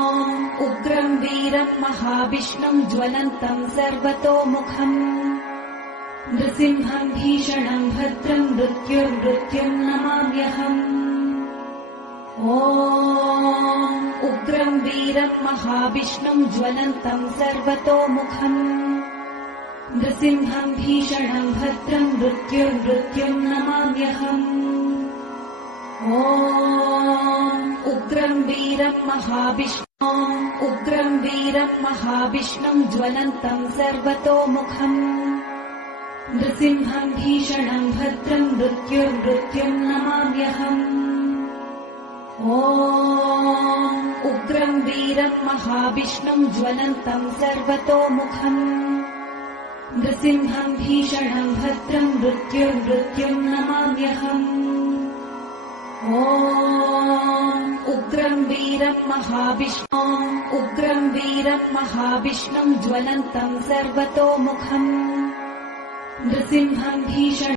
उग्रं वीरं महाविष्णुं ज्वलन्तं सर्वतोमुखम् नृसिंहं भीषणं भद्रं मृत्युर्मृत्युं नमाम्यहम्। उग्रं वीरं महाविष्णुं ज्वलन्तं सर्वतोमुखम् नृसिंहं भीषणं भद्रं मृत्युर्मृत्युं नमाम्यहम्। उग्रं वीरं महाविष्णुं ज्वलन्तं सर्वतोमुखम् नृसिंहं भीषणं भद्रं मृत्युर्मृत्युं नमाम्यहम्। उग्रं वीरं महाविष्णुं ज्वलन्तं सर्वतोमुखम् नृसिंहं भीषणं भद्रं मृत्युर्मृत्युं नमाम्यहम्। उग्रं वीरं महाविष्णुं ज्वलन्तं सर्वतोमुखम् नृसिंहं भीषणं